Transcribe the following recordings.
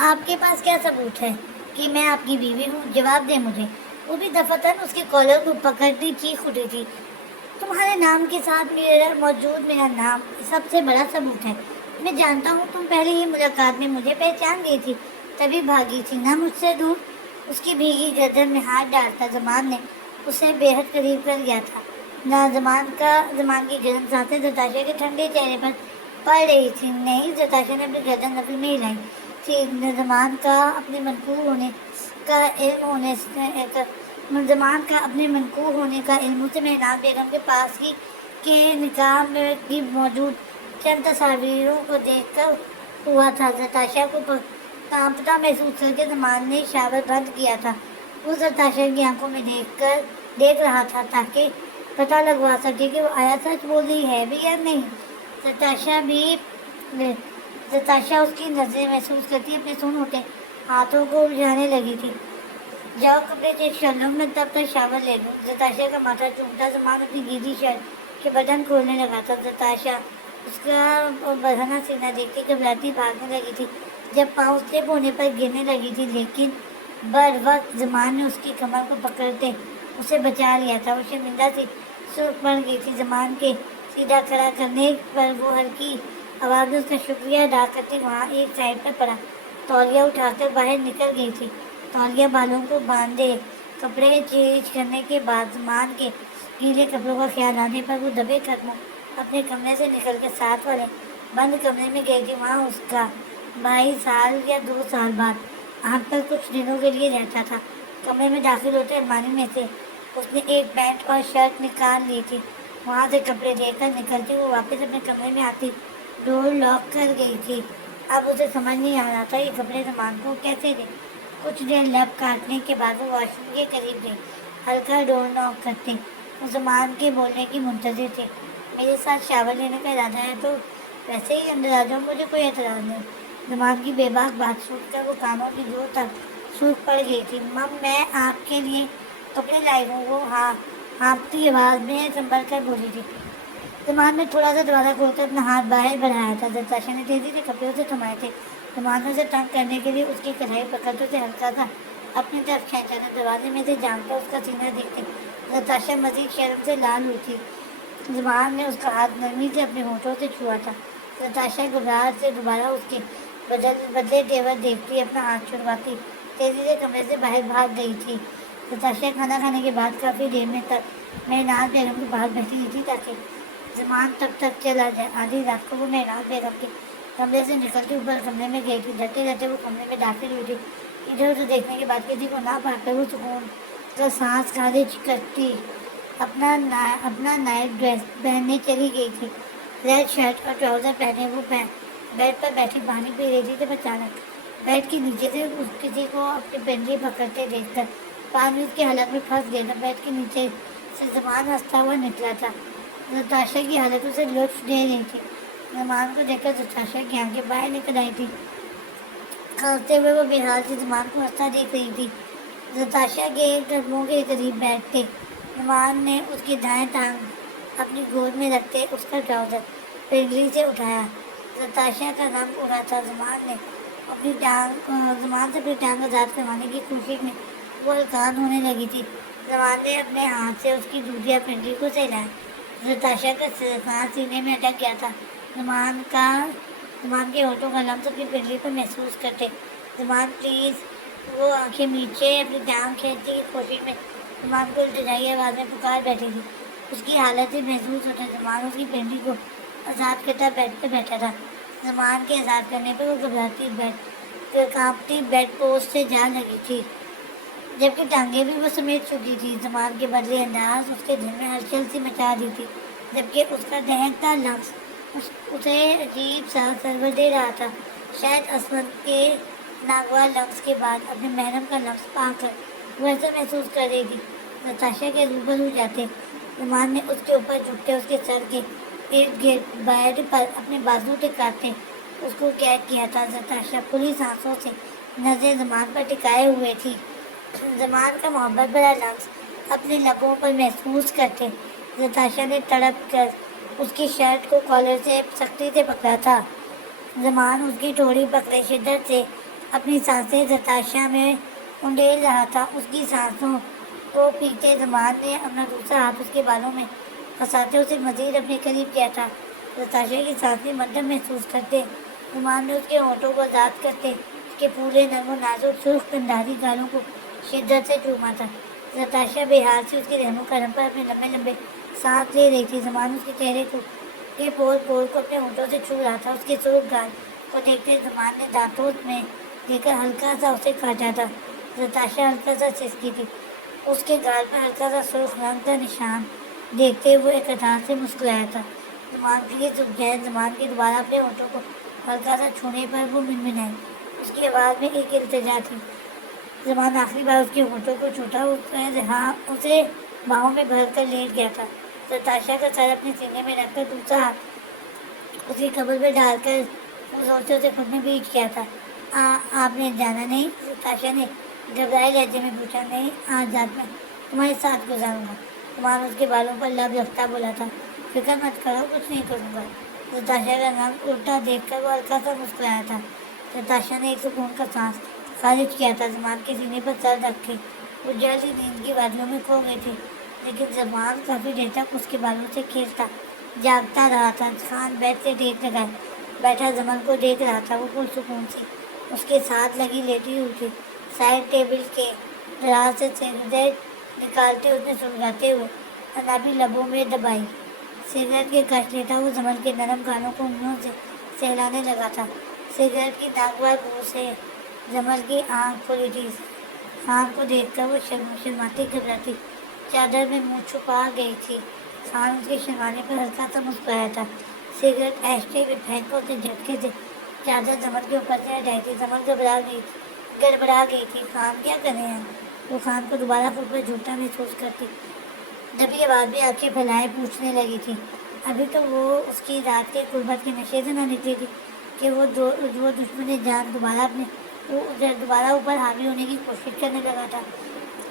آپ کے پاس کیا ثبوت ہے کہ میں آپ کی بیوی ہوں؟ جواب دیں مجھے۔ وہ بھی دفتراً اس کے کالر کو پکڑتی چیخ اٹھی تھی۔ تمہارے نام کے ساتھ میرا نام سب سے بڑا ثبوت ہے۔ میں جانتا ہوں تم پہلے ہی ملاقات میں مجھے پہچان گئی تھی، تبھی بھاگی تھی نہ مجھ سے دور۔ اس کی بھیگی گردن میں ہاتھ ڈالتا زمان نے اسے بے حد قریب کر دیا تھا۔ نہ زمان کی گرم سانسیں نتاشا کے ٹھنڈے چہرے پر پڑ رہی تھی۔ نہیں، نتاشا نے اپنی گردن نقل میں ہلائی تھی۔ زمان کا اپنے منقور ہونے کا علم اسے مہناز بیگم کے پاس ہی کے نکاح میں کی موجود چند تصاویروں کو دیکھ کر ہوا تھا۔ نتاشا کو کانپتا محسوس کر کے زمان نے شاور بند کیا تھا۔ وہ نتاشا کی آنکھوں میں دیکھ رہا تھا تاکہ پتہ لگوا سکے کہ وہ آیا سچ بول رہی ہے بھی یا نہیں۔ نتاشا اس کی نظریں محسوس کرتی اپنے سن ہوتے ہاتھوں کو الجھانے لگی تھی۔ جاؤ کپڑے چیک کر لو، میں تب تک شاور لے لوں۔ نتاشا کا ماتھا چومتا زمان اپنی گیلی شرٹ کے بٹن کھولنے لگا تھا۔ نتاشا اس کا برہنہ سینہ دیکھتے گھبراتی بھاگنے لگی تھی جب پاؤں سلپ ہونے پر گرنے لگی تھی، لیکن بروقت زمان نے اس کی کمر کو پکڑتے اسے بچا لیا تھا۔ وہ شرمندہ سی سرخ پڑ گئی تھی۔ زمان کے سیدھا کھڑا کرنے پر وہ ہلکی آواز میں اس کا شکریہ ادا کرتی وہاں ایک سائڈ پر پڑا تولیہ اٹھا کر باہر نکل گئی تھی۔ تولیہ بالوں کو باندھے کپڑے چینج کرنے کے بعد زمان کے گیلے کپڑوں کا خیال آنے پر وہ دبے قدموں اپنے کمرے سے نکل کر ساتھ والے بند کمرے میں گئی تھی۔ وہاں اس کا بھائی سال یا 2 سال بعد آنکھ پر کچھ دنوں کے لیے رہتا تھا۔ کمرے میں داخل ہوتے الماری میں سے اس نے ایک پینٹ اور شرٹ نکال لی تھی۔ وہاں سے کپڑے دے کر نکلتی وہ واپس اپنے کمرے میں آتی ڈور لاک کر گئی تھی۔ اب اسے سمجھ نہیں آ رہا تھا یہ کپڑے زمان کو کیسے دے۔ کچھ دیر لب کاٹنے کے بعد وہ واش روم کے قریب گئی۔ ہلکا ڈور ناک کرتے وہ زمان کے بولنے کی منتظر تھی۔ میرے ساتھ شاور لینے کا ارادہ ہے تو ویسے ہی اندر آ جاؤ، مجھے کوئی اعتراض نہیں۔ زمان کی بے باک بات سن کر وہ کانوں کی جوڑ تک سوکھ پڑ گئی تھی۔ مم، میں آپ کے لیے کپڑے لائی ہوں، وہ ہانپتی آواز میں سنبھل کر بولی تھی۔ زمان نے تھوڑا سا دروازہ کھول کر اپنا ہاتھ باہر بڑھایا تھا۔ نتاشا نے تیزی سے کپڑے اسے تھمائے تھے۔ زمان نے اسے تنگ کرنے کے لیے اس کی کلائی پکڑتے اسے ہلکا سا اپنی طرف کھینچا تھا۔ دروازے میں سے جھانکتا اس کا سینہ دیکھتے نتاشا مزید شرم سے لال ہوئی تھی۔ زمان نے اس کا ہاتھ نرمی سے اپنے ہونٹوں سے چھوا تھا۔ نتاشا گھبراہٹ سے دوبارہ اس کے بدلے تیور دیکھتی اپنا ہاتھ چھڑواتی تیزی سے کمرے سے باہر بھاگ گئی تھی۔ نتاشا کھانا کھانے کے بعد کافی دیر میں تک مہناز بیگم کے باہر بیٹھی ہوئی تھی تاکہ زمان تب تک چلا جائے۔ آدھی رات کو وہ مہناز بیگم کے کمرے سے نکلتی اوپر کمرے میں گئی تھی۔ ڈرتے ڈرتے وہ کمرے میں داخل ہوئی تھی۔ ادھر ادھر دیکھنے کے بعد کسی کو نہ پا کر وہ سکون کا سانس خارج کرتی اپنا نائٹ ڈریس پہننے چلی گئی تھی۔ ریڈ شرٹ اور ٹراؤزر پہنے وہ بیڈ پر بیٹھی پانی پی رہی تھی جب اچانک بیڈ کے نیچے سے کسی کو اپنی پنجی پکڑتے دیکھ کر پانی اس کے حلق میں پھنس گیا تھا۔ بیڈ کے نیچے سے زمان ہنستا ہوا نکلا تھا۔ نتاشا کی حالت اسے لطف دے رہی تھی۔ زمان کو دیکھ کر نتاشا کی آنکھیں باہر نکل آئی تھی۔ کھانستے ہوئے وہ بہرحال سے زمان کو ہنستا دیکھ رہی تھی۔ نتاشا کے قدموں کے قریب بیٹھتے زمان نے اس کی دائیں ٹانگ اپنی گود میں رکھتے اس کا ٹراؤزر پنڈلی سے اٹھایا۔ نتاشا کا رنگ اڑا تھا۔ زمان سے اپنی ٹانگ آزاد کروانے کی کوشش میں وہ ہلکان ہونے لگی تھی۔ زمان نے اپنے ہاتھ سے اس کی دودھیا پنڈلی کو سہلایا۔ نتاشا کا سانس سینے میں اٹک گیا تھا۔ زمان کے ہونٹوں کا لمس اپنی پنڈلی پر محسوس کرتے زمان پلیز، وہ آنکھیں میچے اپنی ٹانگ کھینچنے کی کوشش میں زمان کو التجائی آواز میں پکار بیٹھی تھی۔ اس کی حالت سے محسوس ہوتا زمان اس کی پنڈلی کو آزاد کرتا بیڈ پہ بیٹھا تھا۔ زمان کے آزاد کرنے پر وہ گھبراتی کانپتی بیڈ پوسٹ سے جا لگی تھی، جبکہ ٹانگیں بھی وہ سمیٹ چکی تھی۔ زمان کے بدلے انداز اس کے دل میں ہلچل سی مچا دی تھی، جبکہ اس کا دہنتا لفظ اسے عجیب سا سرور دے رہا تھا۔ شاید عصمت کے ناگوار لفظ کے بعد اپنے محرم کا لفظ پا کر وہ ایسا محسوس کر رہی تھی۔ نتاشا کے روبرو جاتے زمان نے اس کے اوپر جھکتے اس کے سر کے ارد گرد بیڈ پر اپنے بازو ٹکاتے اس کو قید کیا تھا۔ نتاشا کھلی سانسوں سے نظریں زمان پر ٹکائے ہوئے تھی۔ زمان کا محبت بھرا لفظ اپنے لبوں پر محسوس کرتے نتاشا نے تڑپ کر اس کی شرٹ کو کالر سے سختی سے پکڑا تھا۔ زمان اس کی ٹھوڑی پکڑے شدت سے اپنی سانسیں نتاشا میں انڈیل رہا تھا۔ اس کی سانسوں کو پیتے زمان نے اپنا دوسرا ہاتھ اس کے بالوں میں پھنساتے اسے مزید اپنے قریب کیا تھا۔ نتاشا کی سانسیں مدھم محسوس کرتے زمان نے اس کے ہونٹوں کو آزاد کرتے اس کے پورے نرم و نازک سرخ قنداری گالوں کو شدت سے چوما تھا۔ نتاشا بے حال سے اس کے رحم و کرم پر اپنے لمبے لمبے سانس لے رہی تھی۔ زمان اس کے چہرے کو کے پور پور کو اپنے ہونٹوں سے چھو رہا تھا۔ اس کے سرخ گال کو دیکھتے زمان نے دانتوں میں لے کر ہلکا سا اسے کاٹا تھا۔ نتاشا ہلکا سا سسکی تھی۔ اس کے گال پر ہلکا سا سرخ رنگ کا نشان دیکھتے ہوئے ایک اطار سے مسکرایا تھا۔ زمان کے لیے زبان زمان کے دوبارہ اپنے ہونٹوں کو ہلکا سا چھونے پر وہ منمنائی۔ اس کی آواز میں ایک التجا تھی۔ زمان آخری بار اس کے ہونٹوں کو چھوٹا اسے باہوں میں بھر کر لیٹ گیا تھا۔ نتاشا کا سر اپنے سینے میں رکھ کر دوسرا ہاتھ اس کی کمر پہ ڈال کر زور سے اسے خود نے بیچ کیا تھا۔ آپ نے جانا نہیں؟ نتاشا نے گھبرائے لہجے میں پوچھا۔ نہیں، آج رات میں تمہارے ساتھ گزاروں گا۔ زمان اس کے بالوں پر لب رکھتا بولا تھا۔ فکر مت کرو، کچھ نہیں کروں گا۔ نتاشا کا رنگ الٹا دیکھ کر وہ ہلکا سا مسکرایا تھا۔ نتاشا نے ایک سکون کا سانس خارج کیا تھا۔ زمان کے سینے پر سر رکھ کے وہ جلد ہی نیند کی وادیوں میں کھو گئی تھی، لیکن زمان کافی دیر تک اس کے بالوں سے کھیلتا جاگتا رہا تھا۔ خان بیڈ سے ٹیک لگائے بیٹھا زمان کو دیکھ رہا تھا۔ وہ پرسکون سی اس کے ساتھ لگی لیٹی ہوئی تھی۔ سائڈ ٹیبل کے دراز سے سگریٹ نکالتے اس نے سلگاتے ہوئے انابی لبوں میں دبائی سگریٹ کے کش لیتا وہ زمان کے نرم گالوں کو انگلیوں سے سہلانے لگا تھا۔ سگریٹ کی ناگوار بو سے زمان کی آنکھ کھلی تھی۔ خان کو دیکھ کر وہ شرماتی گھبراتی چادر میں منہ چھپا گئی تھی۔ خان اس کے شرمانے پر ہلکا سا مسکرایا تھا۔ سگریٹ ایشٹے میں پھینک کر اسے جھٹکے سے چادر زمان کے اوپر سے ہٹائی تھی۔ زمان گڑبڑا گئی تھی۔ خان کیا کر رہے ہیں؟ وہ خان کو دوبارہ خود پر جھوٹا محسوس کرتی دبی آواز میں آنکھیں پھیلائے پوچھنے لگی تھی۔ ابھی تو وہ اس کی رات کے قربت کے نشے سے نہ نکلی تھی کہ وہ دشمن جان دوبارہ اوپر حاوی ہونے کی کوشش کرنے لگا تھا۔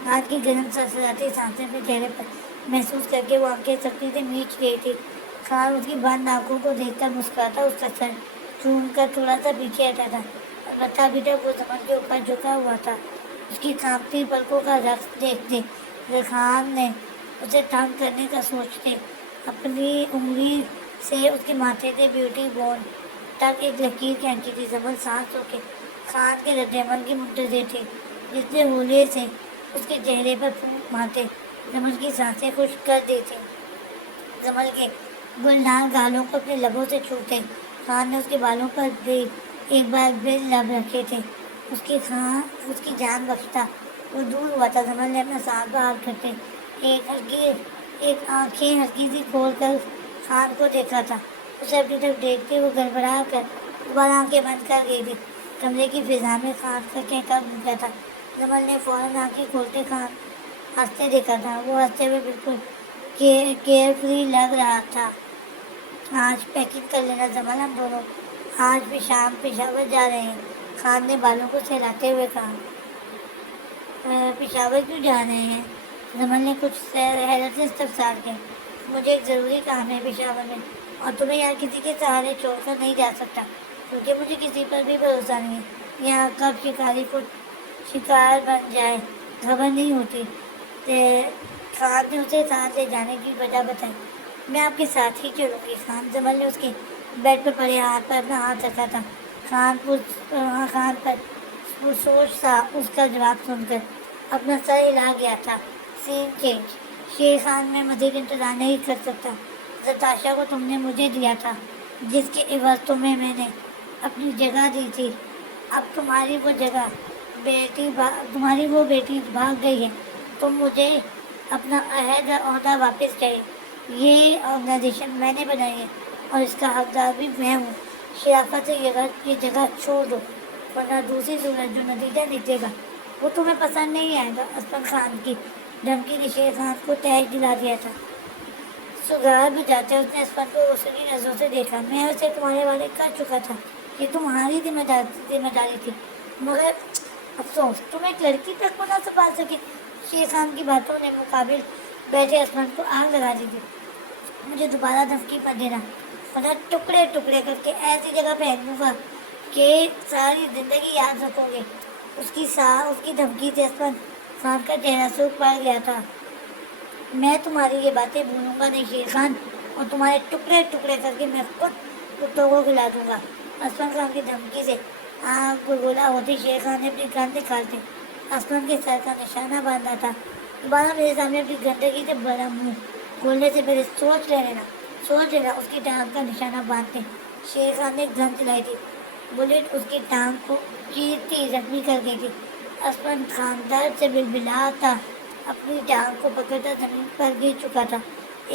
خان کی گرم سرسراتی سانسیں اپنے چہرے پر محسوس کر کے وہ آنکھیں سختی سے میچ گئی تھی۔ خان اس کی بند آنکھوں کو دیکھ کر مسکراتا اس کا سر چوم کر تھوڑا سا پیچھے ہٹا تھا۔ البتہ ابھی تک وہ زمان کے اوپر جھکا ہوا تھا۔ اس کی کانپتی پلکوں کا رقص دیکھتے خان نے اسے تنگ کرنے کا سوچتے اپنی انگلی سے اس کے ماتھے سے بیوٹی بون تک ایک لکیر کھینچی تھی۔ زمان سانس ہو کے خان کے رد عمل کی منتظر تھی، جس نے ہولے سے اس کے چہرے پر پھونک مارتے زمان کی سانسیں خشک کر دیتی۔ زمان کے گلنار گالوں کو اپنے لبوں سے چھوتے خان نے اس کے بالوں پر بھی ایک بار پھر لب رکھے تھے۔ اس کی جان بخشتا وہ دور ہوا تھا۔ زمان نے اپنا سانس باہر کرتے ایک آنکھیں ہلکی سی کھول کر خان کو دیکھا تھا۔ اسے اپنی طرف دیکھتے وہ گڑبڑا کر دوبارہ آنکھیں بند کر گئی تھی۔ کمرے کی فضا میں خان کا کہکا گونجا تھا۔ زمان نے فوراً آنکھیں کھولتے خان ہنستے دیکھا تھا۔ وہ ہنستے ہوئے بالکل کیئر فری لگ رہا تھا۔ آج پیکنگ کر لینا زمان، ہم دونوں آج بھی شام پشاور جا رہے ہیں، خان نے بالوں کو سہلاتے ہوئے کہا۔ پشاور کیوں جا رہے ہیں؟ زمان نے کچھ حیرت سے استفسار کیا۔ مجھے ایک ضروری کام ہے پشاور میں، اور تمہیں یہاں کسی کے سہارے چھوڑ کر نہیں جا سکتا، کیونکہ مجھے کسی پر بھی بھروسہ نہیں ہے۔ یہاں کب شکاری کو شکار بن جائے خبر نہیں ہوتی۔ خان نے اسے ساتھ لے جانے کی وجہ بتائی۔ میں آپ کے ساتھ ہی چلوں گی خان۔ زمان نے اس کے بیڈ پر پڑے ہاتھ پر اپنا ہاتھ رکھا تھا۔ خان پر پرسوچ سا اس کا جواب سن کر اپنا سر ہلا گیا تھا۔ سین چینج۔ شیر خان میں مزید انتظار نہیں کر سکتا۔ نتاشا کو تم نے مجھے دیا تھا، جس کے عوض تمہیں میں نے اپنی جگہ دی تھی۔ اب تمہاری وہ بیٹی بھاگ گئی ہے، تم مجھے اپنا عہد اور عہدہ واپس چاہیے۔ یہ آرگنائزیشن میں نے بنائی ہے اور اس کا حقدار بھی میں ہوں۔ شرافت سے یہ جگہ چھوڑ دو، ورنہ دوسری صورت جو نتیجہ نکلے گا وہ تمہیں پسند نہیں آئے گا۔ اسپن خان کی دھمکی نے شیر خان کو تیش دلا دیا تھا۔ سگار بجاتے اس نے اسپن کو غصے نظروں سے دیکھا۔ میں اسے تمہارے والے کر چکا تھا، یہ تمہاری ذمہ داری تھی، مگر افسوس تم ایک لڑکی تک کو نہ سنبھال سکے۔ شیر خان کی باتوں نے مقابل بیٹھے اسپن کو آگ لگا دی تھی۔ مجھے دوبارہ دھمکی پر دینا، ورنہ ٹکڑے ٹکڑے کر کے ایسی جگہ پھینک دوں گا کہ ساری زندگی یاد رکھو گے. اس کی دھمکی سے اسفند خان کا چہرہ سرخ پڑ گیا تھا. میں تمہاری یہ باتیں بھولوں گا نہیں شیر خان، اور تمہارے ٹکڑے ٹکڑے کر کے میں خود کتوں کو کھلا دوں گا. اسفند خان کی دھمکی سے آنکھ گلگلا ہوتی شیر خان نے اپنی گن نکالتے اسفند کے سر کا نشانہ باندھا تھا. دوبارہ میرے سامنے اپنی گندگی سے بڑا منہ کھولنے سے پہلے سوچ لینا اس کی ٹانگ کا نشانہ باندھتے. شیر خان نے گن چلائی تھی. بلٹ اس کی ٹانگ کو چیرتی زخمی کر گئی تھی. اسفند خان درد سے بلبلاتا اپنی ٹانگ کو پکڑتا زمین پر گر چکا تھا.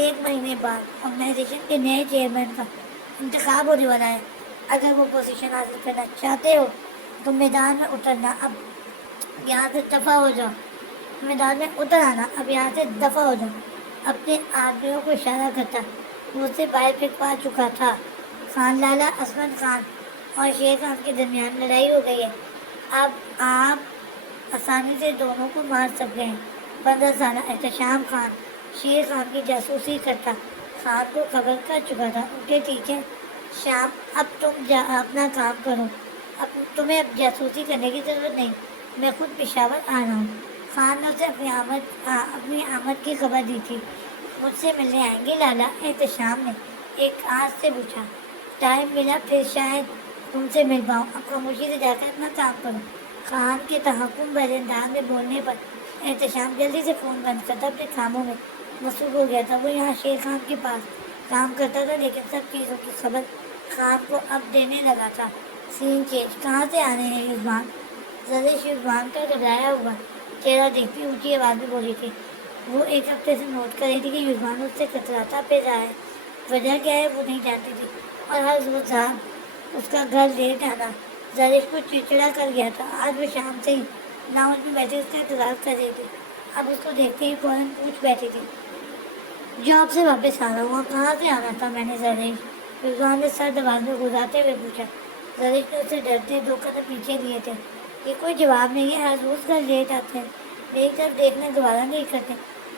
1 مہینے بعد آرگنائزیشن کے نئے چیئرمین کا انتخاب ہونے والا ہے. اگر وہ پوزیشن حاصل کرنا چاہتے ہو تو میدان میں اترنا اب یہاں سے دفع ہو جاؤ. میدان میں اتر آنا اب یہاں سے دفع ہو جاؤ. اپنے آدمیوں کو اشارہ کرتا وہ اسے باہر پھینکوا چکا تھا. خان لالا اسفند خان اور شیر خان کے درمیان لڑائی ہو گئی ہے. اب آپ آسانی سے دونوں کو مار سکتے ہیں. 15 سالہ احتشام خان شیر خان کی جاسوسی کرتا خان کو خبر کر چکا تھا. اوکے ٹھیک ہے شام، اب تم اپنا کام کرو. تمہیں اب جاسوسی کرنے کی ضرورت نہیں، میں خود پشاور آ رہا ہوں. خان نے اسے اپنی آمد کی خبر دی تھی. مجھ سے ملنے آئیں گے لالا؟ احتشام نے ایک آس سے پوچھا. ٹائم ملا پھر شاید تم سے مل پاؤں. اب خاموشی سے جا کر اپنا کام کرو. خان کے تحکم بھرے انداز میں بولنے پر احتشام جلدی سے فون بند کرتا اپنے کاموں میں مصروف ہو گیا تھا. وہ یہاں شیر خان کے پاس کام کرتا تھا لیکن سب چیزوں کی خبر خان کو اب دینے لگا تھا. سین چینج. کہاں سے آ رہے ہیں یزبان؟ زرش یزبان کا گھبرایا ہوا چہرہ دیکھتی اونچی آواز میں بولی تھی. وہ ایک ہفتے سے نوٹ کر رہی تھی کہ یزبان اس سے کتراتا پھر رہا ہے. وجہ کیا ہے وہ نہیں جانتی تھی اور ہر روز رات اس کا گھر لیٹ آنا زرش کو چڑچڑا کر گیا تھا. آج وہ شام سے ہی لاؤنج میں بیٹھی اس کا انتظار کر رہی تھی. اب اس کو دیکھتے ہی فوراً پوچھ بیٹھی تھی. جاب سے واپس آ رہا ہوں. کہاں سے آنا تھا؟ میں نے زرش یزبان نے سرد آواز میں گزارتے ہوئے پوچھا. زرش نے اسے ڈرتے 2 قدم پیچھے لیے تھے. یہ کوئی جواب نہیں ہے، ہر روز گھر لیٹ آتے ہیں، میری طرف دیکھنا دوبارہ نہیں کرتے،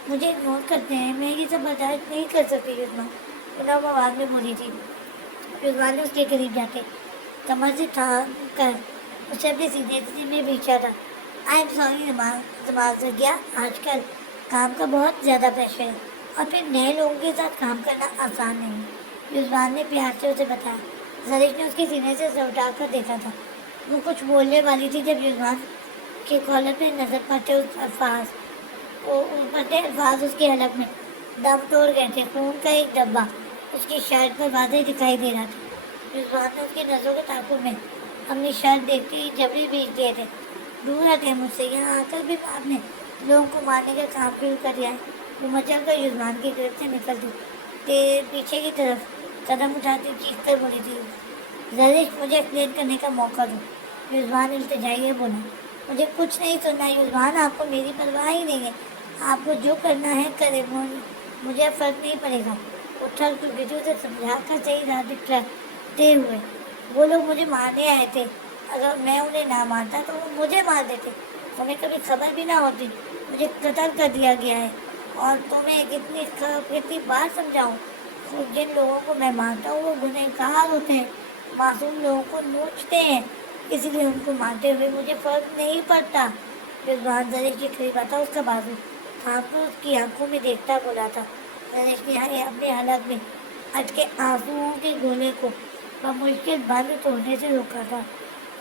مجھے اگنور کرتے ہیں. میں یہ سب برداشت نہیں کر سکتی یزبان گلاب آواز میں بولی تھی. یزبان نے اس کے قریب جاتے کمر سے تھام کر اسے اپنے سینے میں بیچا تھا. آئی ایم سوری زمازگیا، آج کل کام کا بہت زیادہ پریشر ہے اور پھر نئے لوگوں کے ساتھ کام کرنا آسان نہیں. یزبان نے پیار سے اسے بتایا. زرش نے اس کے سینے سے اٹھا کر دیکھا تھا. وہ کچھ بولنے والی تھی جب یزبان کے کالر پہ نظر پڑتے الفاظ اس کے حلق میں دم توڑ گئے تھے. خون کا ایک ڈبہ اس کی شرٹ پر واضح دکھائی دے رہا تھا. یزبان نے اس کی نظروں کے تعاقب میں اپنی شرٹ دیکھتی ہوئی جبری بیچ دیے تھے. دور ہٹے مجھ سے، یہاں آ کر بھی آپ نے لوگوں کو مارنے کا کام شروع کر دیا ہے. وہ مچل کر یزبان کی گرفت سے نکل دی. پیچھے کی طرف قدم اٹھاتی چیخ کر بولی تھی. زرش مجھے ایکسپلین کرنے کا موقع دو. یزبان التجائیہ بولا. مجھے کچھ نہیں سننا یزبان، آپ کو میری پرواہ ہی نہیں ہے. آپ کو جو کرنا ہے کرے، مجھے فرق نہیں پڑے گا. وہ تھک چکی تھی. اسے سمجھا کر صحیح راہ دکھلاتے ہوئے. وہ لوگ مجھے مارنے آئے تھے، اگر میں انہیں نہ مارتا تو وہ مجھے مار دیتے. تمہیں کبھی خبر بھی نہ ہوتی. مجھے قتل کر دیا گیا ہے اور تمہیں کتنی بار سمجھاؤں. جن لوگوں کو میں مارتا ہوں وہ گنہگار ہوتے ہیں، معصوم لوگوں کو نوچتے ہیں، اس لیے ان کو مارتے ہوئے مجھے فرق نہیں پڑتا. یزبان زرش کے قریب آتا اس کا بازو تھام کر اس کی آنکھوں میں دیکھتا بولا تھا. زرش نے اپنے حلق میں اٹکے آنسوؤں کے گولے کو بمشکل بند توڑنے سے روکا تھا.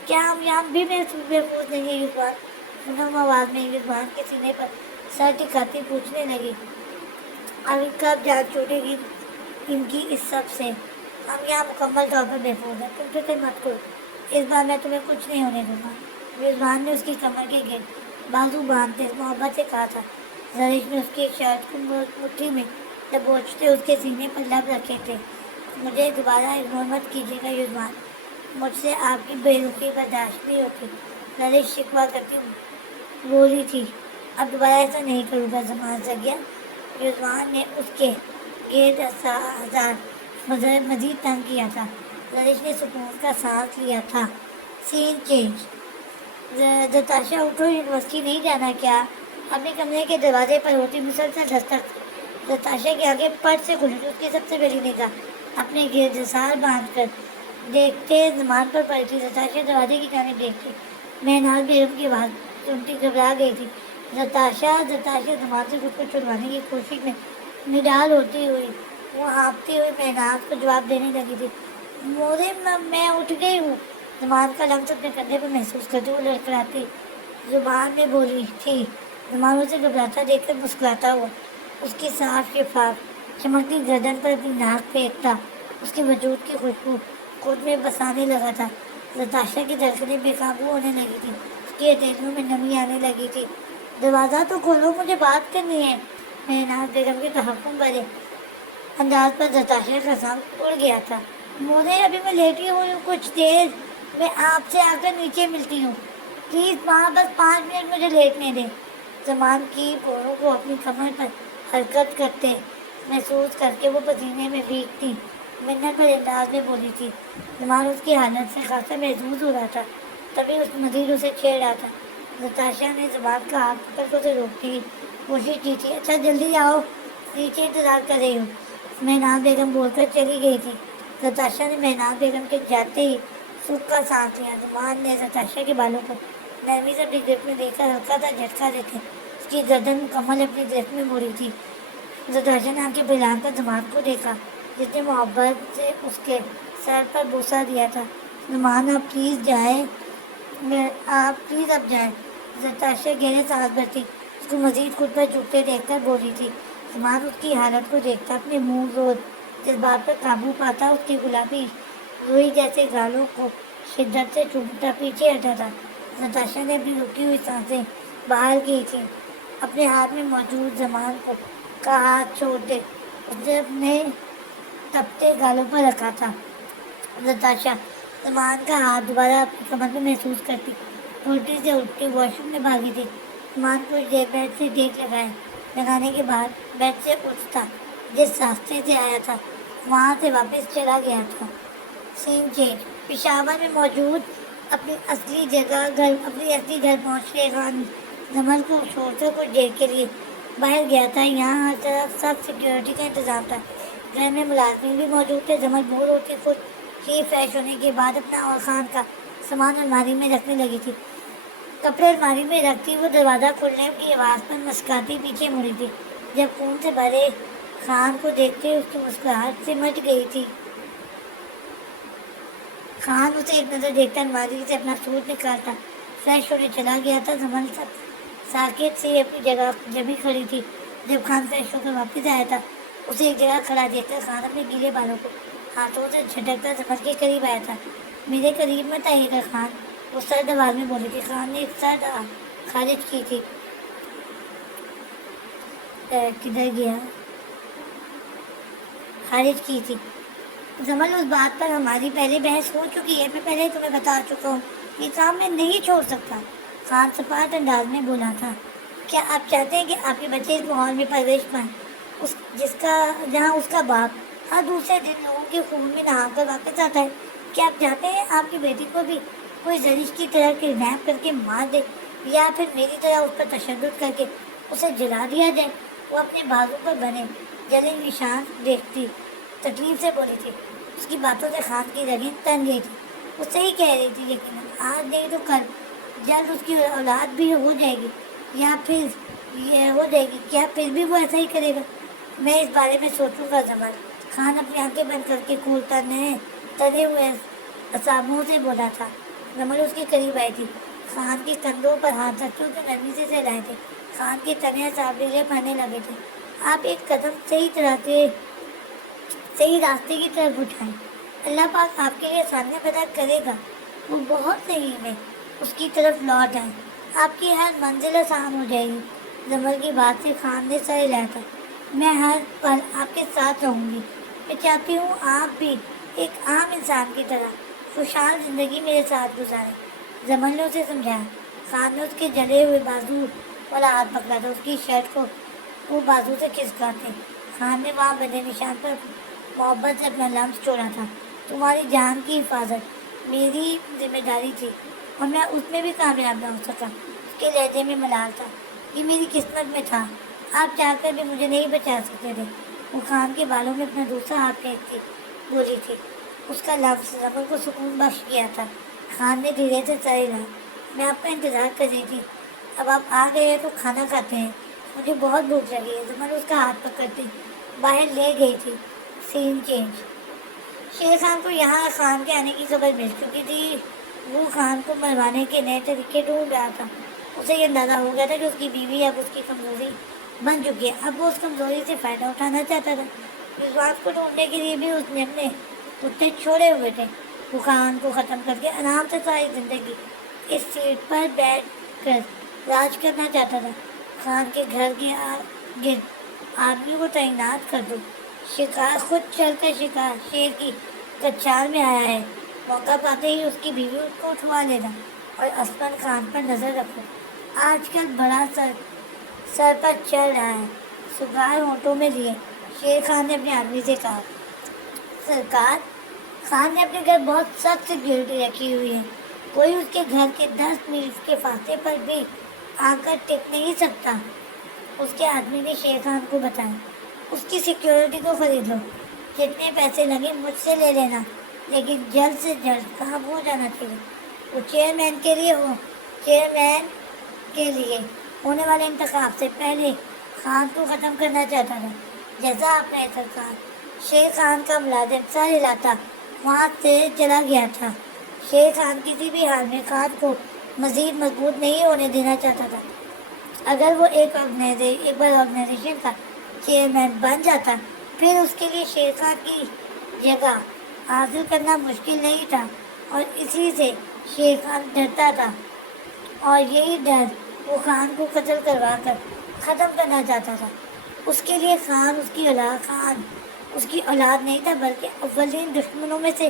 کیا ہم یہاں بھی محفوظ نہیں ہیں یزبان؟ نرم آواز میں یزبان کے سینے پر سر ٹکاتی پوچھنے لگی. ابھی کب جان چھوٹے گی ان کی اس سب سے؟ ہم یہاں مکمل طور پر محفوظ ہیں، تم فکر مت کرو. اس بار میں تمہیں کچھ نہیں ہونے دوں گا. یزبان نے اس کی کمر کے گرد بازو باندھتے محبت سے کہا تھا. زرش نے اس کی شرٹ کو مٹھی میں دبوچتے اس کے سینے پر لب رکھے تھے. مجھے دوبارہ اگنور مت کیجیے گا یزبان، مجھ سے آپ کی بے رخی برداشت نہیں ہوتی. زرش شکوہ کرتی بولی تھی. اب دوبارہ ایسا نہیں کروں گا زمازگیا. یزبان نے اس کے گرد ہزار مزید تنگ کیا تھا. زرش نے سکون کا سانس لیا تھا. سین چینج. نتاشا اٹھو، یونیورسٹی نہیں جانا کیا؟ اپنے کمرے کے دروازے پر ہوتی مسلسل دستک نتاشا کی آنکھیں پٹ سے کھلی. اس کی سب سے بڑی نگاہ اپنے گرد سار باندھ کر دیکھتے زمان پر پڑی تھی۔ نتاشا دروازے کی جانب دیکھتی، مہناز بیگم کی آواز سنتی گھبرا گئی تھی۔ نتاشا زمان سے خود کو چھڑوانے کی کوشش میں نڈال ہوتی ہوئی وہ ہانپتی ہوئی مہناز کو جواب دینے لگی تھی۔ مورے میں اٹھ گئی ہوں، زمان کا لمس اپنے کندھے پر محسوس کرتی وہ لڑکھڑاتی زبان میں بولی تھی۔ زمان اسے گھبراتا دیکھ کر مسکراتا ہوا اس کی صاف شفاف چمکتی گردن پر اپنی ناک پھینکتا اس کے وجود کی خوشبو خود میں بسانے لگا تھا۔ نتاشا کی دھڑکنیں بے قابو ہونے لگی تھی، اس کی ہتھیلیوں میں نمی آنے لگی تھی۔ دروازہ تو کھولو، مجھے بات کرنی ہے۔ مہناز بیگم کے تحکم بھرے انداز پر نتاشا کا سانس اڑ گیا تھا۔ مورے ابھی میں لیٹی ہوئی ہوں، کچھ دیر میں آپ سے آ کر نیچے ملتی ہوں، پلیز ماں بس 5 منٹ مجھے لیٹنے دیں۔ زمان کی پوروں کو اپنی کمر پر حرکت کرتے محسوس کر کے وہ پسینے میں بھیگتی منت بھرے انداز میں بولی تھی۔ زمان اس کی حالت سے خاصا محظوظ ہو رہا تھا، تبھی اس مزید اسے چھیڑ رہا تھا۔ نتاشا نے زمان کا ہاتھ پکڑ کر اسے روکنے کی کوشش کی تھی۔ اچھا جلدی آؤ، نیچے انتظار کر رہی ہوں، مہناز بیگم بول کر چلی گئی تھی۔ نتاشا نے مہناز بیگم کے جاتے ہی سکھ کا سانس لیا۔ زمان نے نتاشا کے بالوں کو نرمی سے اپنی گرفت میں لے کر ہلکا سا جھٹکا دیتے اس کی گردن مکمل اپنی گرفت میں موڑی تھی۔ نتاشا نے آنکھیں پھیلا کر زمان کو دیکھا جس نے محبت سے اس کے سر پر بوسہ دیا تھا۔ زمان آپ پلیز اب جائیں۔ نتاشا گہرے سانس بھرتی اس کو مزید خود پر جھکتے دیکھ کر بولی تھی۔ زمان اس کی حالت کو دیکھتا اپنے منہ زور جذبات پر قابو پاتا اس کے گلابی روئی جیسے گالوں کو شدت سے چومتا پیچھے ہٹا تھا۔ نتاشا نے اپنی رکی ہوئی سانسیں باہر کی تھی، اپنے ہاتھ میں موجود زمان کا ہاتھ چھوڑ دے اس نے اپنے تپتے گالوں پر رکھا تھا۔ نتاشا زمان کا ہاتھ دوبارہ اپنی کمر میں محسوس کرتی الٹی سے اٹھتی واش روم میں بھاگی تھی۔ زمان کچھ دیر بیڈ سے ڈیک لگانے کے بعد بیڈ سے اٹھتا جس راستے سے آیا تھا وہاں سے واپس چلا گیا تھا۔ سین چینج پشاور میں موجود اپنی اصلی گھر پہنچنے خان زمل کو چھوڑ کر کچھ دیر کے لیے باہر گیا تھا۔ یہاں ہر طرف سخت سیکیورٹی کا انتظام تھا، گھر میں ملازمین بھی موجود تھے۔ زمل بور ہوتی خود ہی فریش ہونے کے بعد اپنا اور خان کا سامان الماری میں رکھنے لگی تھی۔ کپڑے الماری میں رکھتی وہ دروازہ کھلنے کی آواز پر مسکراتی پیچھے مڑی تھی جب خون سے بھرے خان کو دیکھتے اس کی مسکراہٹ سمٹ گئی تھی۔ خان اسے ایک نظر دیکھتا الماری سے اپنا سوٹ نکالتا فریش ہونے چلا گیا تھا۔ زمن ساکت سے اپنی جگہ جمی کھڑی تھی۔ جب خان فریش ہو کر واپس آیا تھا اسے ایک جگہ کھڑا دیکھ کر خان اپنے گیلے بالوں کو ہاتھوں سے جھٹکتا زمن کے قریب آیا تھا۔ میرے قریب مت آئیے گا خان، وہ سرد آواز میں بولی تھی۔ خان نے ایک سرد خارج کی تھی۔ کدھر گیا خارج کی تھی۔ زمل اس بات پر ہماری پہلے بحث ہو چکی ہے، میں پہلے تمہیں بتا چکا ہوں، یہ کام میں نہیں چھوڑ سکتا۔ خان سپاٹ انداز میں بولا تھا۔ کیا آپ چاہتے ہیں کہ آپ کے بچے اس ماحول میں پرورش پائیں جہاں اس کا باپ ہر دوسرے دن لوگوں کے خون میں نہا کر واپس آتا ہے؟ کیا آپ چاہتے ہیں آپ کی بیٹی کو بھی کوئی زرش کی طرح کڈنیپ کر کے مار دے یا پھر میری طرح اس پر تشدد کر کے اسے جلا دیا جائے؟ وہ اپنے بازو پر بنے جلے نشان دیکھتی تکلیف سے بولی تھی۔ اس کی باتوں سے خان کی رگیں تن گئی تھی۔ وہ صحیح کہہ رہی تھی، یقیناً آج نہیں تو کل جلد اس کی اولاد بھی ہو جائے گی یا پھر یہ ہو جائے گی، کیا پھر بھی وہ ایسا ہی کرے گا؟ میں اس بارے میں سوچوں گا زمل۔ خان اپنی آنکھیں بند کر کے کھولتا تنے ہوئے اعصابوں سے بولا تھا۔ زمل اس کے قریب آئی تھی، خان کے کندھوں پر ہاتھ رکھتے اسے نرمی سے سہلائے تھے۔ خان کے تنے اعصاب ڈھیلے پڑنے لگے تھے۔ آپ ایک قدم صحیح راستے کی طرف اٹھائیں، اللہ پاک آپ کے لیے آسانیاں پیدا کرے گا۔ وہ بہت نہیں میں اس کی طرف لوٹ آئے، آپ کی ہر منزل آسان ہو جائے گی۔ زمل کی بات سے خان نے سر ہلایا تھا۔ میں ہر پل آپ کے ساتھ رہوں گی، میں چاہتی ہوں آپ بھی ایک عام انسان کی طرح خوشحال زندگی میرے ساتھ گزاریں۔ زمل نے اسے سمجھایا۔ خان نے اس کے جلے ہوئے بازو والا ہاتھ پکڑا تھا، اس کی شرٹ کو وہ بازو سے کھسکاتے خان نے وہاں بندے نشان پر محبت سے اپنا لمس چھوڑا تھا۔ تمہاری جان کی حفاظت میری ذمہ داری تھی اور میں اس میں بھی کامیاب نہ ہو سکا۔ اس کے لہجے میں ملال تھا۔ یہ میری قسمت میں تھا، آپ چاہ کر بھی مجھے نہیں بچا سکتے تھے۔ وہ خان کے بالوں میں اپنا دوسرا ہاتھ پھینکتی بولی تھی۔ اس کا لفظ زمر کو سکون بخش گیا تھا۔ خان نے دھیرے سے سر ہلایا۔ میں آپ کا انتظار کر رہی تھی، اب آپ آ گئے ہیں تو کھانا کھاتے ہیں، مجھے بہت بھوک لگی ہے۔ زمر اس کا ہاتھ پکڑتی باہر لے گئی تھی۔ سین چینج۔ شیر خان کو یہاں خان کے آنے کی خبر مل چکی تھی۔ وہ خان کو مروانے کے نئے طریقے ڈھونڈ رہا تھا۔ اسے یہ اندازہ ہو گیا تھا کہ اس کی بیوی اب اس کی کمزوری بن چکی ہے، اب وہ اس کمزوری سے فائدہ اٹھانا چاہتا تھا۔ اس بات کو ڈھونڈنے کے لیے بھی اس نے اپنے کتے چھوڑے ہوئے تھے۔ وہ خان کو ختم کر کے آرام سے ساری زندگی اس سیٹ پر بیٹھ کر راج کرنا چاہتا تھا۔ خان کے گھر کے گرد آدمی کو تعینات کر دو، شکار خود چل کر شکار شیر کی کچار میں آیا ہے، موقع پاتے ہی اس کی بیوی کو اٹھوا لینا اور اسپن خان پر نظر رکھو۔ آج کل بڑا سر پر چل رہا ہے۔ سگار ہونٹوں میں لیے شیر خان نے اپنے آدمی سے کہا، سرکار، خان نے اپنے گھر بہت سخت سیکیورٹی رکھی ہوئی ہے، کوئی اس کے گھر کے 10 میل کے فاصلے پر بھی آ کر ٹک نہیں سکتا۔ اس کے آدمی نے شیر خان کو بتایا، اس کی سیکیورٹی کو خرید لو، جتنے پیسے لگے مجھ سے لے لینا، لیکن جلد سے جلد کام ہو جانا چاہیے۔ وہ چیئرمین کے لیے ہونے والے انتخاب سے پہلے خان کو ختم کرنا چاہتا تھا۔ جیسا آپ نے سرکار۔ شیر خان کا ملازم سر ہلاتا وہاں سے چلا گیا تھا۔ شیر خان کسی بھی حال میں خان کو مزید مضبوط نہیں ہونے دینا چاہتا تھا۔ اگر وہ ایک بار آرگنائزیشن کا چیئرمین بن جاتا، پھر اس کے لیے شیر خان کی جگہ حاصل کرنا مشکل نہیں تھا، اور اسی سے شیر خان ڈرتا تھا، اور یہی ڈر وہ خان کو قتل کروا کر ختم کرنا چاہتا تھا۔ اس کے لیے خان اس کی اولاد نہیں تھا، بلکہ اولین دشمنوں میں سے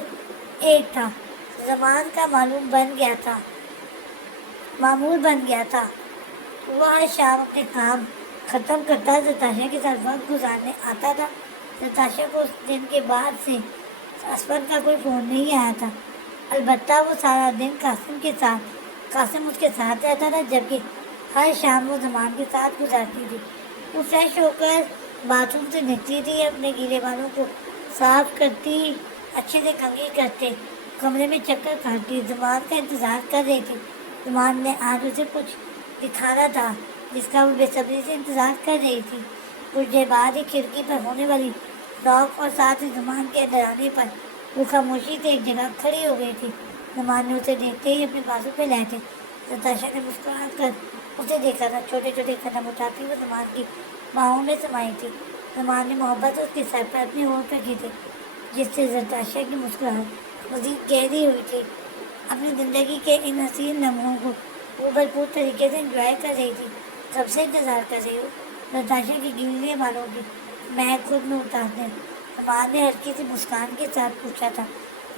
ایک تھا۔ زمان کا معمول بن گیا تھا۔ وہ ہر شام اپنے کام ختم کرتا نتاشا کے ساتھ وقت گزارنے آتا تھا۔ نتاشا کو اس دن کے بعد سے اسپن کا کوئی فون نہیں آیا تھا، البتہ وہ سارا دن قاسم اس کے ساتھ رہتا تھا، جبکہ ہر شام وہ زمان کے ساتھ گزارتی تھی۔ وہ فریش ہو کر باتھ روم سے نکلی تھی، اپنے گیلے بالوں کو صاف کرتی، اچھے سے کنگھی کرتے، کمرے میں چکر کاٹتی، زمان کا انتظار کر رہی تھی۔ زمان نے آج اسے کچھ دکھانا تھا جس کا وہ بے صبری سے انتظار کر رہی تھی۔ کچھ دیر بعد ہی کھڑکی پر ہونے والی نوک اور ساتھ ہی زمان کے اندر آنے پر وہ خاموشی سے ایک جگہ کھڑی ہو گئی تھی۔ زمان نے اسے دیکھتے ہی اپنے بازو پہ لائے۔ نتاشا نے مسکرا کر اسے دیکھا تھا، چھوٹے چھوٹے قدم اٹھاتی وہ زمان کی باہوں میں سمائی تھی۔ زمان نے محبت اس کے سر پر اپنے ہونٹ رکھی تھی، جس سے نتاشا کی مسکراہٹ مزید گہری ہوئی تھی۔ اپنی زندگی کے ان حسین لمحوں کو وہ بھرپور طریقے سے انجوائے کر رہی تھی۔ کب سے انتظار کر رہی ہو؟ نتاشا کی گیلے بالوں کی مہک خود میں اتار دیں زمان نے ہلکی سی مسکان کے ساتھ پوچھا تھا۔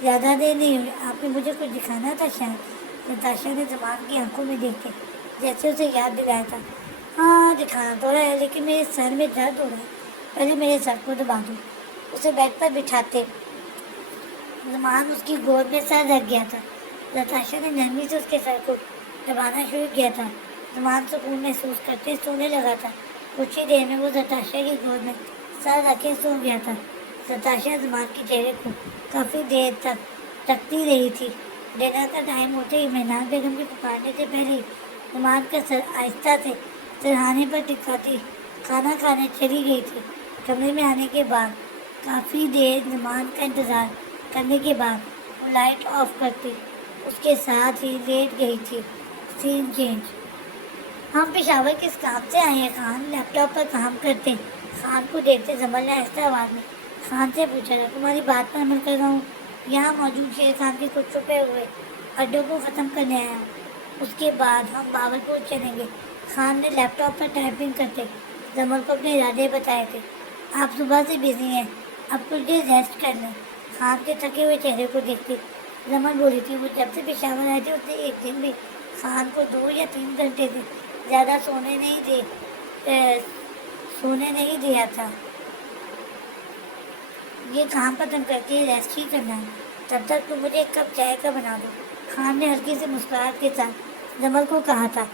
زیادہ دیر نہیں ہوئی، آپ نے مجھے کچھ دکھانا تھا شاید؟ نتاشا نے زمان کی آنکھوں میں دیکھ کے جیسے اسے یاد دلایا تھا، ہاں دکھانا تو ہے، لیکن میرے سر میں درد ہو رہا ہے، پہلے میرے سر کو دبا دو۔ اسے بیڈ پر بٹھاتے زمان اس کی گود میں سر رکھ گیا تھا۔ نتاشا نے نرمی سے اس کے سر کو دبانا شروع کیا تھا۔ زمان سکون محسوس کرتے سونے لگا تھا۔ کچھ ہی دیر میں وہ نتاشا کی گود میں سر رکھے سو گیا تھا۔ نتاشا زمان کے چہرے کو کافی دیر تک تکتی رہی تھی۔ ڈنر کا ٹائم ہوتے ہی مینار بیگم کے پکارنے سے پہلے زمان کا سر آہستہ سے سرہانے پر ٹکاتی کھانا کھانے چلی گئی تھی۔ کمرے میں آنے کے بعد کافی دیر زمان کا انتظار کرنے کے بعد وہ لائٹ آف کرتی اس کے ساتھ ہی لیٹ گئی تھی۔ سین چینج۔ ہم پشاور کس کام سے آئے ہیں خان؟ لیپ ٹاپ پر کام کرتے خان کو دیکھتے زمر نے آہستہ آواز میں خان سے پوچھا تھا، تمہاری بات پر عمل کر رہا ہوں، یہاں موجود شیر خان کے کچھ چھپے ہوئے اڈوں کو ختم کرنے آیا ہوں، اس کے بعد ہم باولپور چلیں گے۔ خان نے لیپ ٹاپ پر ٹائپنگ کرتے زمر کو اپنے ارادے بتائے تھے۔ آپ صبح سے بزی ہیں، اب کچھ دیر ریسٹ کر لیں۔ خان کے تھکے ہوئے چہرے کو دیکھتی زمر بولی تھی، وہ جب سے پشاور آئے تھے اس نے ایک دن بھی خان کو 2 یا 3 گھنٹے سے زیادہ سونے نہیں دیا تھا۔ یہ کام ختم کر کے ریسٹ ہی کرنا ہے، تب تک تم مجھے ایک کپ چائے کا بنا دو۔ خان نے ہلکی سی مسکراہٹ کے ساتھ زمر کو کہا تھا۔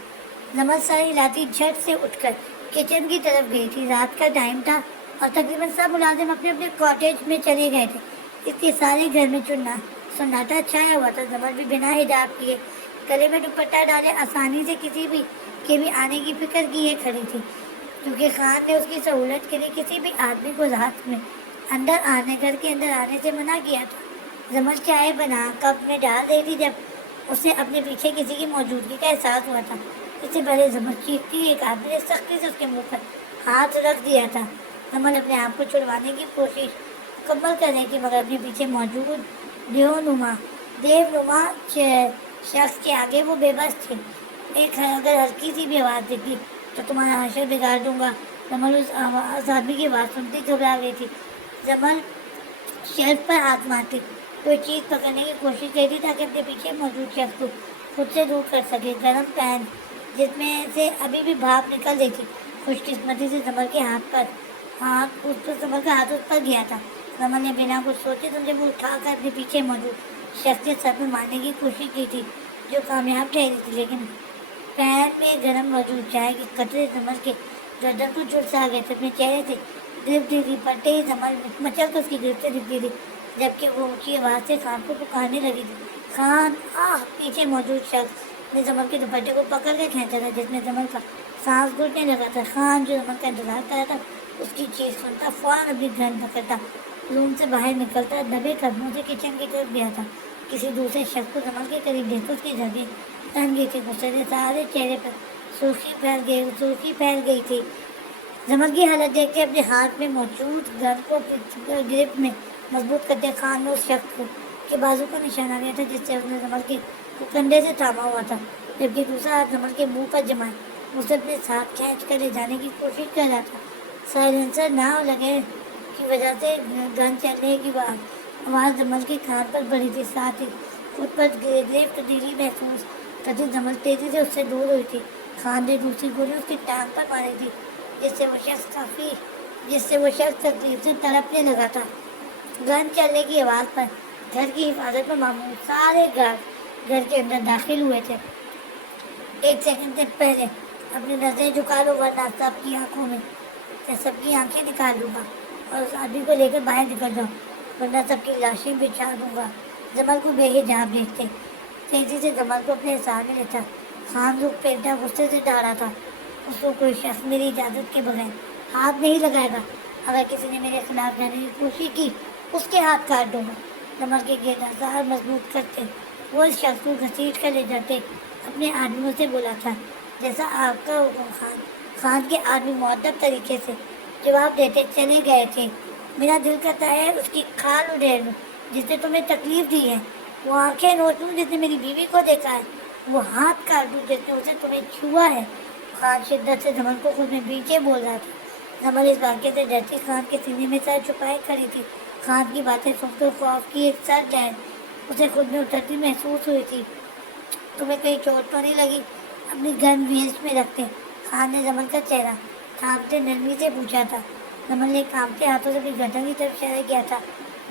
زمر سر ہلاتی جھٹ سے اٹھ کر کچن کی طرف گئی تھی۔ رات کا ٹائم تھا اور تقریباً سب ملازم اپنے اپنے کاٹیج میں چلے گئے تھے۔ اس کے سارے گھر میں سناٹا چھایا ہوا تھا۔ زمل بھی بنا حجاب کیے، گلے میں دوپٹہ ڈالے، آسانی سے کسی بھی کے بھی آنے کی فکر کیے کھڑی تھی، کیونکہ خان نے اس کی سہولت کے لیے کسی بھی آدمی کو رات میں گھر کے اندر آنے سے منع کیا تھا۔ زمل چائے بنا کپ میں ڈال رہی تھی جب اسے اپنے پیچھے کسی کی موجودگی کا احساس ہوا تھا۔ اس سے پہلے زمل چیختی ایک آدمی نے سختی سے اس کے منہ پر ہاتھ رکھ دیا تھا۔ زمل اپنے آپ کو چھڑوانے کی کوشش مکمل کرنے کی، مگر اپنے پیچھے موجود دیو نما شخص کے آگے وہ بے بس تھی۔ اگر ہلکی سی بھی آواز دکھی تو تمہارا حشر بگاڑ دوں گا۔ زمل اس آدمی کی آواز سنتی گھبرا گئی تھی۔ زمل شیلف پر ہاتھ مارتی کوئی چیز پکڑنے کی کوشش کی تھی تاکہ اپنے پیچھے موجود شخص کو خود سے دور کر سکے۔ گرم پین جس میں سے ابھی بھی بھاپ نکل رہی تھی، خوش قسمتی سے زمل کا ہاتھ اس پر گیا تھا۔ زمل نے بنا کچھ سوچے سمجھے وہ اٹھا کر اپنے پیچھے موجود شخص کے سر میں مارنے کی کوشش کی تھی، جو کامیاب ٹھہری تھی، لیکن پین میں گرم موجود چائے کے قطرے زمل کے گردن کو جھلسا گئے تھے۔ اپنے چہرے سے گرفت دی تھی، پلٹے ہی زمل مچل کر اس کی گرفت سے دکھتی تھی، جبکہ وہ اونچی آواز سے خان کو پکارنے لگی تھی۔ خان! آہ! پیچھے موجود شخص نے زمل کے دوپٹے کو پکڑ کر کھینچا تھا، جس میں زمل کا سانس گھٹنے لگا تھا۔ خان، جو زمل کا انتظار کر رہا تھا، اس کی چیخ سنتا فوراً اپنی گن پکڑتا، روم سے باہر نکلتا، دبے قدموں سے کچن کی طرف گیا تھا۔ کسی دوسرے شخص کو زمل کے قریب دیکھ اس کی جگہ تن گئی تھی، غصے سے سارے چہرے پر سرخی پھیل گئی تھی۔ زمل کی حالت دیکھ کے اپنے ہاتھ میں موجود گن کو گرپ میں مضبوط کرتے خان نے اس شخص کے بازو کو نشانہ لیا تھا، جس سے اس نے زمل کے کندھے سے تھاما ہوا تھا، جبکہ دوسرا ہاتھ زمل کے منہ پر جمائے اسے اپنے ساتھ کھینچ کر لے جانے کی کوشش کر رہا تھا۔ سائلنسر نہ لگے کی وجہ سے گن چلنے کی آواز زمل کے کان پر پڑی تھی، ساتھ ہی خود پر گرفت تبدیلی محسوس کرتی زمل تیزی سے اس سے دور ہوئی تھی۔ خان نے دوسری گولی اس کی ٹانگ پر ماری تھی، جس سے وہ شخص تکلیف سے تڑپنے لگا تھا۔ گن چلنے کی آواز پر گھر کی حفاظت پر معمول سارے گھر کے اندر داخل ہوئے تھے۔ ایک سیکنڈ سے پہلے اپنی نظریں جھکا لو، ورنہ سب کی آنکھیں نکال دوں گا، اور اس آدمی کو لے کر باہر نکل جاؤ، ورنہ سب کی لاشیں بچھا دوں گا۔ زمل کو بے حجاب دیکھتے تیزی سے زمل کو اپنے حساب میں لیتا خان رخ پھیرتا غصے سے ڈھا رہا تھا۔ اس کو کوئی شخص میری اجازت کے بغیر ہاتھ نہیں لگائے گا۔ اگر کسی نے میرے خلاف جانے کی کوشش کی، اس کے ہاتھ کاٹ دوں گا۔ زمل کے گیدازار مضبوط کرتے وہ اس شخص کو گھسیٹ کر لے جاتے اپنے آدمیوں سے بولا تھا، جیسا آپ کا حکم۔ خان کے آدمی مؤدب طریقے سے جواب دیتے چلے گئے تھے۔ میرا دل کرتا ہے اس کی کھال ادھیڑ لوں جس نے تمہیں تکلیف دی ہے، وہ آنکھیں نوچ لوں جس نے میری بیوی کو دیکھا ہے، وہ ہاتھ کاٹ دوں جس نے اسے تمہیں چھوا ہے۔ خان شدت سے زمل کو خود میں پیچھے بول رہا تھا۔ زمل اس واقعے سے ڈرتی خان کے سینے میں سر چھپائے کھڑی تھی۔ خان کی باتیں سن کر خوف کی ایک سر لہر اسے خود میں اترتی محسوس ہوئی تھی۔ تمہیں کہیں چوٹ تو نہیں لگی؟ اپنی گن ویسٹ میں رکھتے خان نے زمل کا چہرہ تھامتے نرمی سے پوچھا تھا۔ زمل نے کانپتے ہاتھوں سے اپنی گردن کی طرف اشارہ کیا تھا،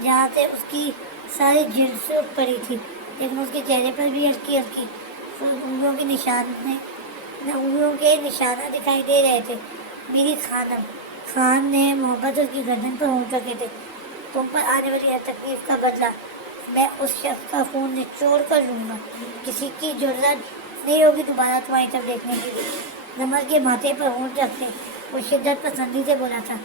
جہاں سے اس کی ساری جلد سوکھ پڑی تھی، لیکن اس کے چہرے پر بھی ہلکی انگلیوں کے نشانہ دکھائی دے رہے تھے۔ میری خانم، خان نے محبت اس کی گردن پر ہونٹ رکھے تھے، تم پر آنے والی ہر تکلیف کا بدلہ میں اس شخص کا خون نچوڑ کر لوں گا۔ کسی کی ضرورت نہیں ہوگی دوبارہ تمہاری طرف دیکھنے کے لیے۔ زمل کے ماتھے پر ہونٹ رکھتے وہ شدت پسندی سے بولا تھا۔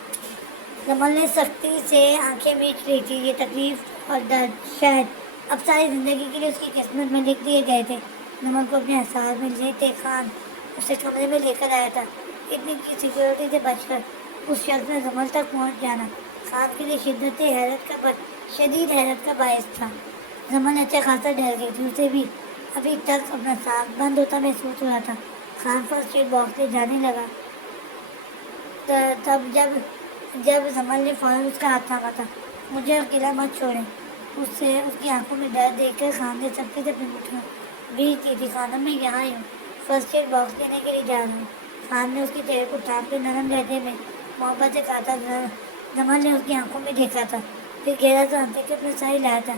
زمل نے سختی سے آنکھیں میچ لی تھی۔ یہ تکلیف اور درد شاید اب ساری زندگی کے لیے اس کی قسمت میں لکھ دیے گئے تھے۔ زمل کو اپنے احساس میں لیتے خان اسے کمرے میں لے کر آیا تھا۔ اتنی کی سیکورٹی سے بچ کر اس شخص میں زمل تک پہنچ جانا خان کے لیے شدید حیرت کا باعث تھا۔ زمل اچھا خاصا ڈر گئی تھی، اسے بھی ابھی تک اپنا سانس بند ہوتا محسوس ہو رہا تھا۔ خان فرسٹ ایڈ باکس لے جانے لگا، تب جب زمل نے فوراً اس کا ہاتھ تھاما تھا۔ مجھے اکیلا مت چھوڑیں۔ اس کی آنکھوں میں ڈر دیکھ کر خان نے سختی سے اپنی مٹھیاں بھی کی تھی۔ خانم، میں یہاں ہی ہوں، فرسٹ ایڈ باکس لینے کے لیے جا رہا ہوں۔ خان نے اس کے چہرے کو تھام کے نرم لہجے میں محبت سے کہا تھا۔ زمل نے اس کی آنکھوں میں دیکھا تھا، پھر گہرا سا ہنس کے اپنا سر ہلایا تھا۔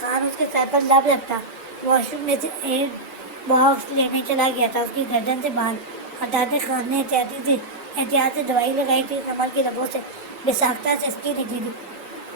خان اس کے سر پر لب رکھتا واش روم میں سے ایئر باکس لینے چلا گیا تھا۔ اس کی گردن سے بال ہٹاتے خان نے احتیاط سے دوائی لگائی تھی۔ زمل کے لبوں سے بے ساختہ سسکی نکلی تھی۔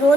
2